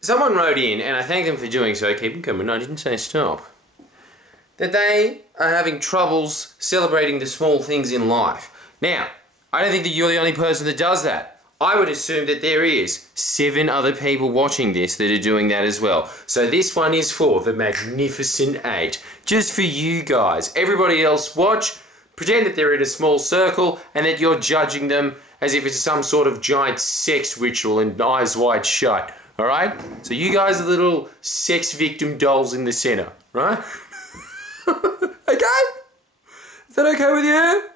someone wrote in, and I thank them for doing so, keep them coming, I didn't say stop, that they are having troubles celebrating the small things in life. Now, I don't think that you're the only person that does that. I would assume that there is 7 other people watching this that are doing that as well. So this one is for the Magnificent 8. Just for you guys. Everybody else watch, pretend that they're in a small circle and that you're judging them as if it's some sort of giant sex ritual and eyes wide shut. Alright? So you guys are little sex victim dolls in the center. Right? Okay? Is that okay with you?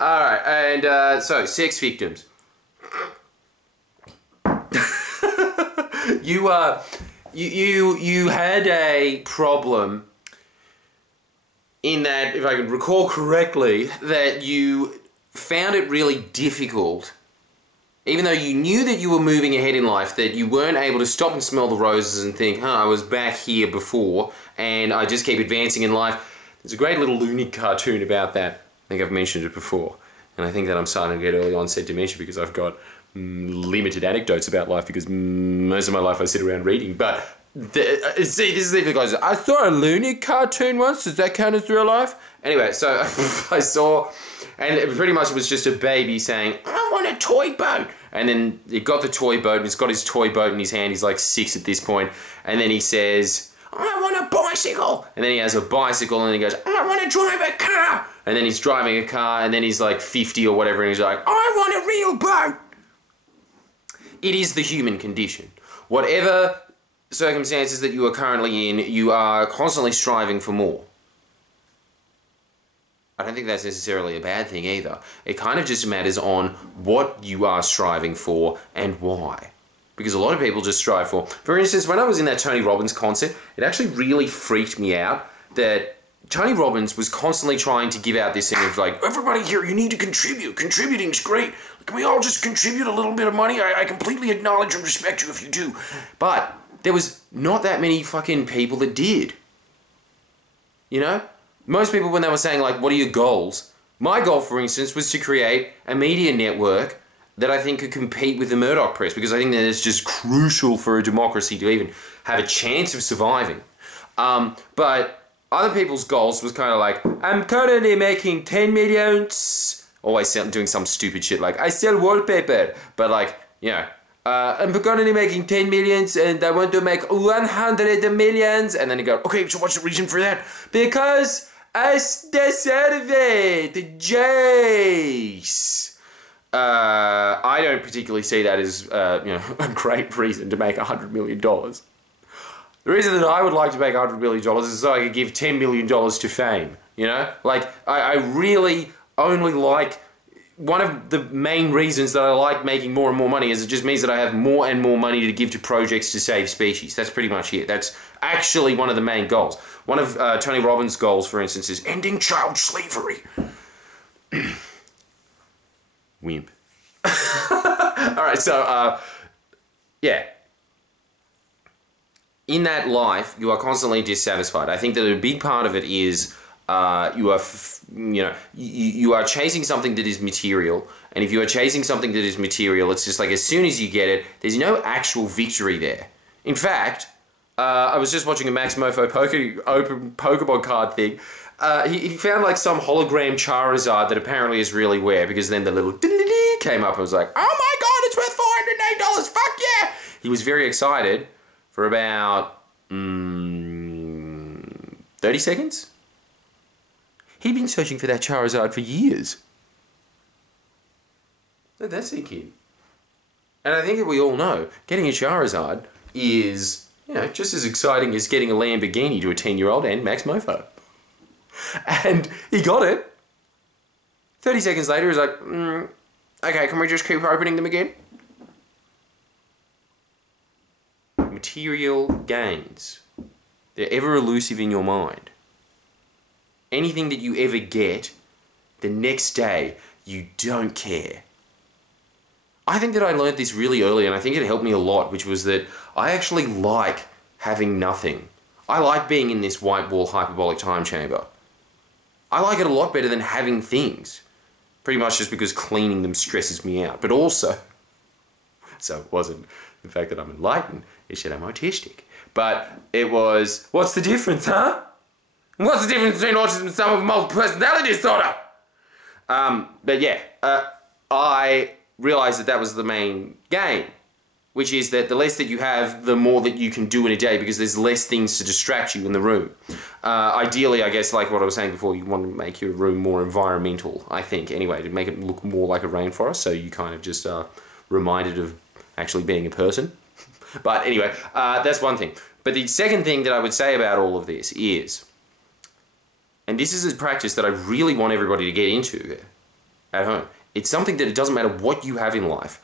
Alright, and so, sex victims. You had a problem in that, if I can recall correctly, that you found it really difficult, even though you knew that you were moving ahead in life, that you weren't able to stop and smell the roses and think, I was back here before, and I just keep advancing in life. There's a great little loony cartoon about that. I think I've mentioned it before. And I think that I'm starting to get early onset dementia because I've got limited anecdotes about life because most of my life I sit around reading. But, see, this is the thing, guys. I saw a loony cartoon once. Does that count as real life? Anyway, so I saw, and it pretty much was just a baby saying, I want a toy boat. And then he got the toy boat and he's got his toy boat in his hand. He's like 6 at this point. And then he says, I want a bicycle. And then he has a bicycle and he goes, I want to drive a car. And then he's driving a car and then he's like 50 or whatever and he's like, I want a real boat. It is the human condition. Whatever circumstances that you are currently in, you are constantly striving for more. I don't think that's necessarily a bad thing either. It kind of just matters on what you are striving for and why. Because a lot of people just strive for instance, when I was in that Tony Robbins concert, it actually really freaked me out that Tony Robbins was constantly trying to give out this thing of like, everybody here, you need to contribute. Contributing's great. Can we all just contribute a little bit of money? I completely acknowledge and respect you if you do. But there was not that many fucking people that did. You know? Most people, when they were saying like, what are your goals? My goal, for instance, was to create a media network that I think could compete with the Murdoch press, because I think that it's just crucial for a democracy to even have a chance of surviving. But other people's goals was kind of like, I'm currently making 10 millions. Always doing some stupid shit like, I sell wallpaper. But like, you know, I'm currently making 10 millions and I want to make 100 millions. And then you go, okay, so what's the reason for that? Because I deserve it, Jace. I don't particularly see that as, you know, a great reason to make $100 million. The reason that I would like to make $100 million is so I could give $10 million to fame, you know? Like, I really only like, one of the main reasons that I like making more and more money is it just means that I have more and more money to give to projects to save species. That's pretty much it. That's actually one of the main goals. One of Tony Robbins' goals, for instance, is ending child slavery. Wimp. Alright, so, yeah. In that life, you are constantly dissatisfied. I think that a big part of it is you are chasing something that is material, and if you are chasing something that is material, it's just like as soon as you get it, there's no actual victory there. In fact, I was just watching a Max Mofo open Pokemon card thing. He found like some hologram Charizard that apparently is really rare, because then the little came up and was like, oh my god, it's worth $408, fuck yeah! He was very excited for about 30 seconds. He'd been searching for that Charizard for years. Let that sink in. And I think that we all know, getting a Charizard is, you know, just as exciting as getting a Lamborghini to a 10-year-old and Max Mofo. And he got it. 30 seconds later, he's like, okay, can we just keep opening them again? Material gains. They're ever elusive in your mind. Anything that you ever get, the next day, you don't care. I think that I learned this really early, and I think it helped me a lot, which was that I actually like having nothing. I like being in this white wall hyperbolic time chamber. I like it a lot better than having things. Pretty much just because cleaning them stresses me out. But also, so it wasn't the fact that I'm enlightened, It said I'm autistic. But it was, what's the difference, huh? What's the difference between autism and someone with multiple personality disorder? But yeah, I realised that was the main game, which is that the less that you have, the more that you can do in a day because there's less things to distract you in the room. Ideally, I guess, like what I was saying before, you want to make your room more environmental, I think, anyway, to make it look more like a rainforest, so you kind of just are reminded of actually being a person. But anyway, that's one thing. But the second thing that I would say about all of this is, and this is a practice that I really want everybody to get into at home. It's something that it doesn't matter what you have in life.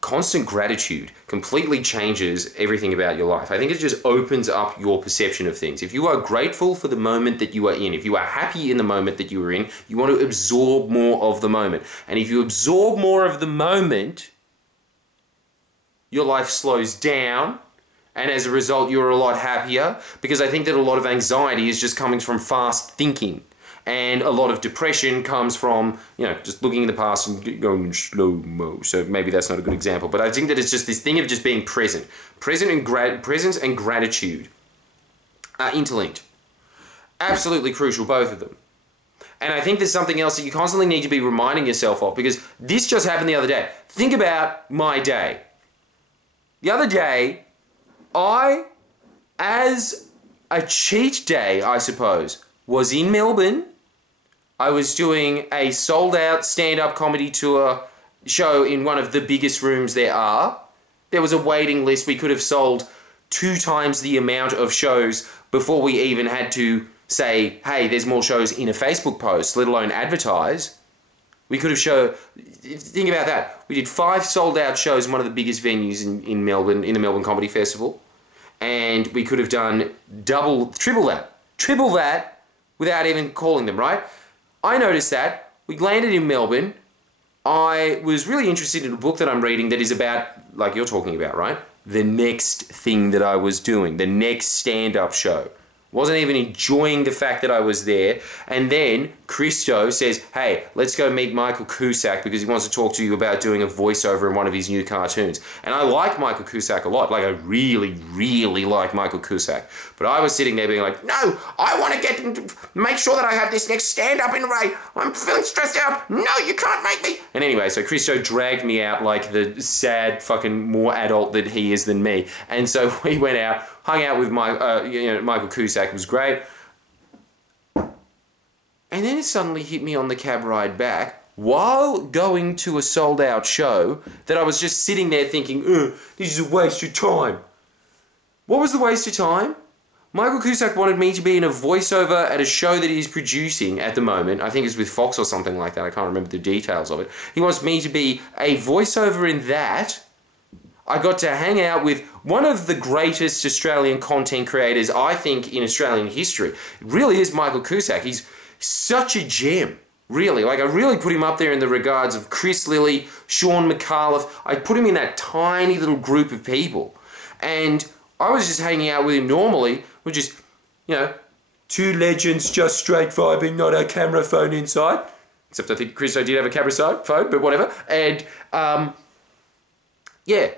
Constant gratitude completely changes everything about your life. I think it just opens up your perception of things. If you are grateful for the moment that you are in, if you are happy in the moment that you are in, you want to absorb more of the moment. And if you absorb more of the moment, your life slows down. And as a result, you're a lot happier, because I think that a lot of anxiety is just coming from fast thinking. And a lot of depression comes from, you know, just looking in the past and going slow-mo. So maybe that's not a good example. But I think that it's just this thing of just being present. Presence and gratitude are interlinked. Absolutely crucial, both of them. And I think there's something else that you constantly need to be reminding yourself of, because this just happened the other day. Think about my day. The other day, I, as a cheat day, I suppose, was in Melbourne. I was doing a sold-out stand-up comedy tour show in one of the biggest rooms there are. There was a waiting list. We could have sold 2 times the amount of shows before we even had to say, hey, there's more shows in a Facebook post, let alone advertise. We could have shown, think about that. We did 5 sold-out shows in one of the biggest venues in Melbourne, in the Melbourne Comedy Festival. And we could have done triple that without even calling them, right? I noticed that. We landed in Melbourne. I was really interested in a book that I'm reading that is about, like you're talking about, right? The next thing that I was doing, the next stand-up show. Wasn't even enjoying the fact that I was there. And then Christo says, hey, let's go meet Michael Cusack because he wants to talk to you about doing a voiceover in one of his new cartoons. And I like Michael Cusack a lot. Like, I really, really like Michael Cusack. But I was sitting there being like, no, I want to make sure that I have this next stand-up in Ray. I'm feeling stressed out. No, you can't make me. And anyway, so Christo dragged me out like the sad fucking more adult that he is than me. And so we went out, hung out with Michael Cusack. It was great. And then it suddenly hit me on the cab ride back while going to a sold-out show that I was just sitting there thinking, this is a waste of time. What was the waste of time? Michael Cusack wanted me to be in a voiceover at a show that he's producing at the moment. I think it's with Fox or something like that. I can't remember the details of it. He wants me to be a voiceover in that. I got to hang out with one of the greatest Australian content creators, I think, in Australian history. It really is Michael Cusack. He's such a gem, really. Like, I really put him up there in the regards of Chris Lilly, Sean McAuliffe. I put him in that tiny little group of people. And I was just hanging out with him normally, which is, you know, 2 legends just straight vibing, not a camera phone inside. Except I think Christo did have a camera phone, but whatever. And, yeah.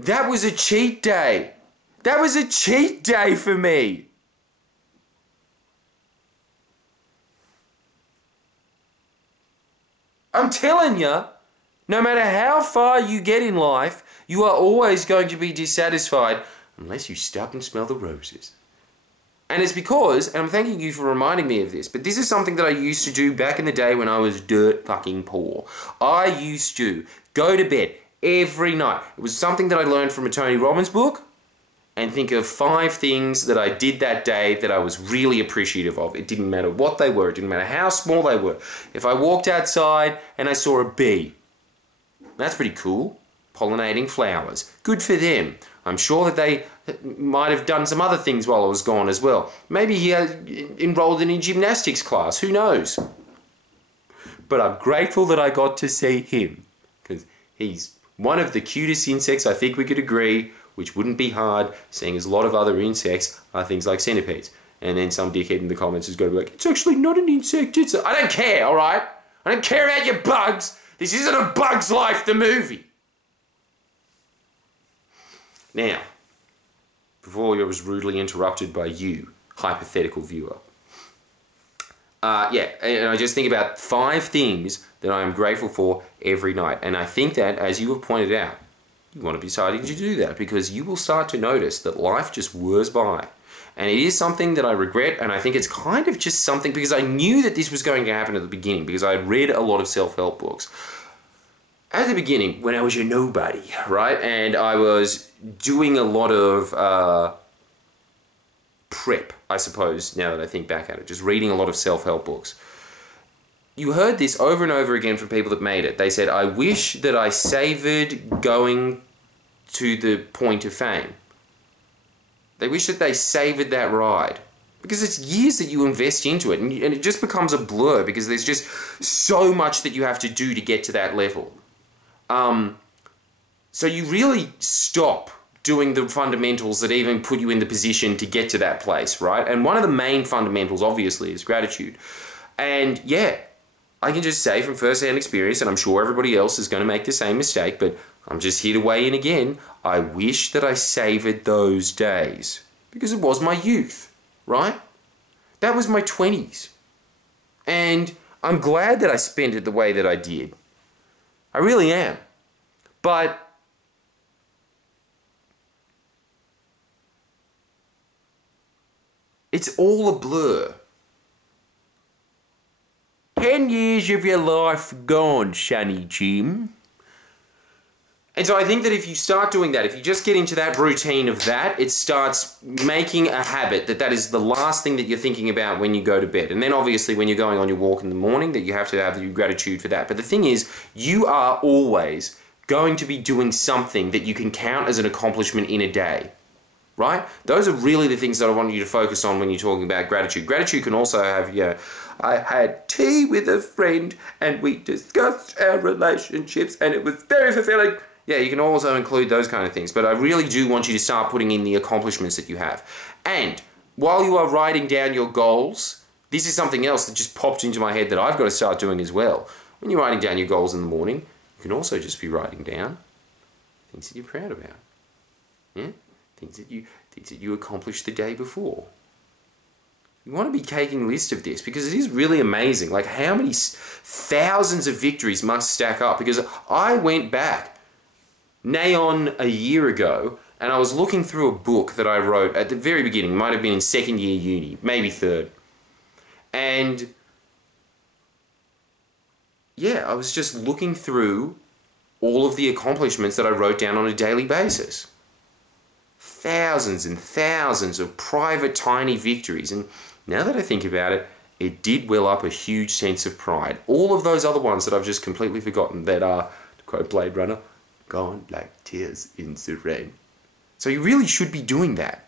That was a cheat day. That was a cheat day for me. I'm telling you, no matter how far you get in life, you are always going to be dissatisfied unless you stop and smell the roses. And it's because, and I'm thanking you for reminding me of this, but this is something that I used to do back in the day when I was dirt fucking poor. I used to go to bed every night. It was something that I learned from a Tony Robbins book, and think of 5 things that I did that day that I was really appreciative of. It didn't matter what they were. It didn't matter how small they were. If I walked outside and I saw a bee, that's pretty cool. Pollinating flowers. Good for them. I'm sure that they might have done some other things while I was gone as well. Maybe he enrolled in a gymnastics class. Who knows? But I'm grateful that I got to see him, because he's one of the cutest insects, I think we could agree, which wouldn't be hard, seeing as a lot of other insects are things like centipedes. And then some dickhead in the comments is going to be like, it's actually not an insect, it's a... I don't care, alright? I don't care about your bugs. This isn't A Bug's Life, the movie. Now, before I was rudely interrupted by you, hypothetical viewer. And I just think about 5 things that I am grateful for every night. And I think that, as you have pointed out, you want to be starting to do that because you will start to notice that life just whirs by. And it is something that I regret, and I think it's kind of just something because I knew that this was going to happen at the beginning because I had read a lot of self-help books. At the beginning, when I was a nobody, right? And I was doing a lot of prep, I suppose, now that I think back at it, just reading a lot of self-help books. You heard this over and over again from people that made it. They said, I wish that I savored going to the point of fame. They wish that they savored that ride. Because it's years that you invest into it, and it just becomes a blur because there's just so much that you have to do to get to that level. So you really stop doing the fundamentals that even put you in the position to get to that place, right? And one of the main fundamentals, obviously, is gratitude. And yeah, I can just say from first-hand experience, and I'm sure everybody else is going to make the same mistake, but I'm just here to weigh in again. I wish that I savored those days because it was my youth, right? That was my 20s. And I'm glad that I spent it the way that I did. I really am. But it's all a blur. 10 years of your life gone, Sonny Jim. And so I think that if you start doing that, if you just get into that routine of that, it starts making a habit that is the last thing that you're thinking about when you go to bed. And then obviously when you're going on your walk in the morning, that you have to have your gratitude for that. But the thing is, you are always going to be doing something that you can count as an accomplishment in a day. Right? Those are really the things that I want you to focus on when you're talking about gratitude. Gratitude can also have, I had tea with a friend and we discussed our relationships and it was very fulfilling. Yeah, you can also include those kind of things. But I really do want you to start putting in the accomplishments that you have. And while you are writing down your goals, this is something else that just popped into my head that I've got to start doing as well. When you're writing down your goals in the morning, you can also just be writing down things that you're proud about. Yeah? Things that you accomplished the day before. You want to be taking a list of this because it is really amazing. Like how many thousands of victories must stack up? Because I went back nigh on a year ago and I was looking through a book that I wrote at the very beginning. Might have been in 2nd year uni, maybe 3rd. And yeah, I was just looking through all of the accomplishments that I wrote down on a daily basis. Thousands and thousands of private tiny victories. And now that I think about it, it did well up a huge sense of pride. All of those other ones that I've just completely forgotten that are, to quote Blade Runner, gone like tears in the rain. So you really should be doing that.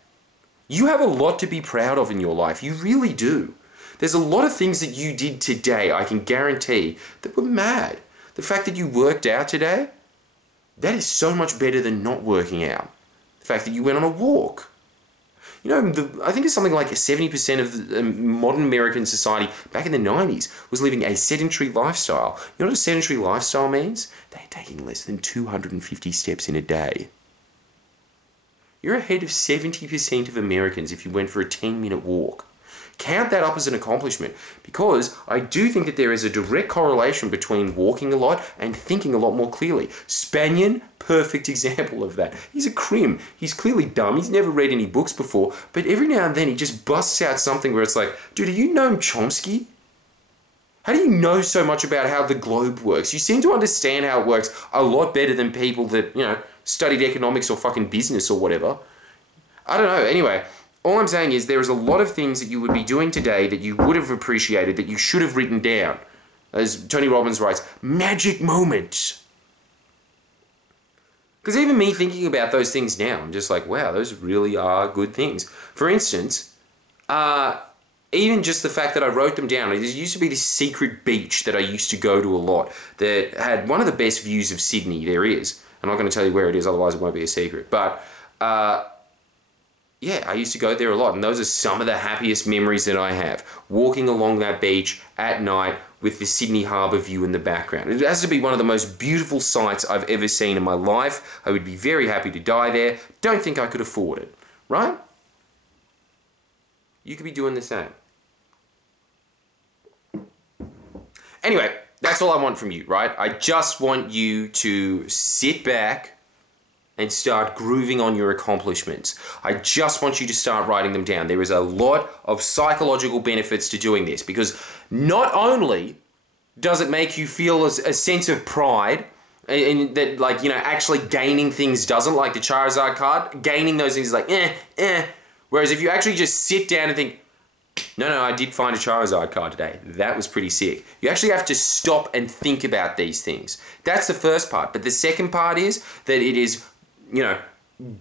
You have a lot to be proud of in your life. You really do. There's a lot of things that you did today, I can guarantee, that were mad. The fact that you worked out today, that is so much better than not working out. The fact that you went on a walk. You know, I think it's something like 70% of the modern American society back in the 90s was living a sedentary lifestyle. You know what a sedentary lifestyle means? They're taking less than 250 steps in a day. You're ahead of 70% of Americans if you went for a 10-minute walk. Count that up as an accomplishment because I do think that there is a direct correlation between walking a lot and thinking a lot more clearly. Spanian, perfect example of that. He's a crim. He's clearly dumb. He's never read any books before, but every now and then he just busts out something where it's like, dude, do you know Chomsky? How do you know so much about how the globe works? You seem to understand how it works a lot better than people that, studied economics or fucking business or whatever. I don't know. Anyway, all I'm saying is there is a lot of things that you would be doing today that you would have appreciated, that you should have written down. As Tony Robbins writes, magic moments. Because even me thinking about those things now, I'm just like, wow, those really are good things. For instance, even just the fact that I wrote them down, there used to be this secret beach that I used to go to a lot that had one of the best views of Sydney there is. I'm not going to tell you where it is, otherwise it won't be a secret. But yeah, I used to go there a lot, and those are some of the happiest memories that I have. Walking along that beach at night with the Sydney Harbour view in the background. It has to be one of the most beautiful sights I've ever seen in my life. I would be very happy to die there. Don't think I could afford it, right? You could be doing the same. Anyway, that's all I want from you, right? I just want you to sit back and start grooving on your accomplishments. I just want you to start writing them down. There is a lot of psychological benefits to doing this, because not only does it make you feel a sense of pride, and that, like, you know, actually gaining things doesn't, like the Charizard card, gaining those things is like, whereas if you actually just sit down and think, no, I did find a Charizard card today. That was pretty sick. You actually have to stop and think about these things. That's the first part. But the second part is that it is, you know,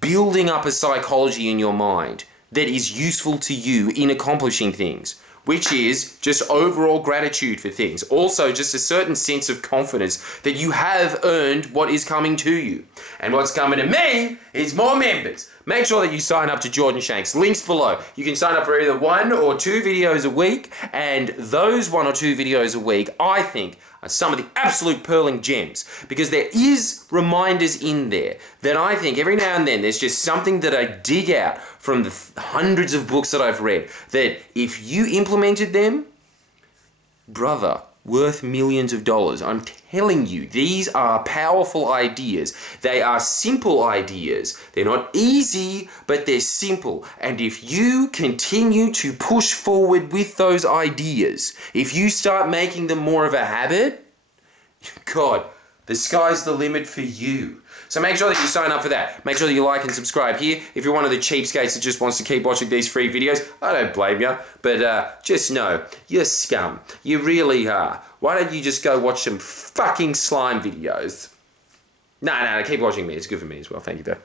building up a psychology in your mind that is useful to you in accomplishing things, which is just overall gratitude for things. Also, just a certain sense of confidence that you have earned what is coming to you. And what's coming to me is more members. Make sure that you sign up to Jordan Shanks. Links below. You can sign up for either 1 or 2 videos a week, and those 1 or 2 videos a week, I think, are some of the absolute pearling gems, because there is reminders in there that I think every now and then there's just something that I dig out from the hundreds of books that I've read that if you implemented them, brother, worth millions of dollars. I'm telling you, these are powerful ideas. They are simple ideas. They're not easy, but they're simple. And if you continue to push forward with those ideas, if you start making them more of a habit, God, the sky's the limit for you. So make sure that you sign up for that. Make sure that you like and subscribe here. If you're one of the cheapskates that just wants to keep watching these free videos, I don't blame you. But just know, you're scum. You really are. Why don't you just go watch some fucking slime videos? No, keep watching me. It's good for me as well. Thank you, though.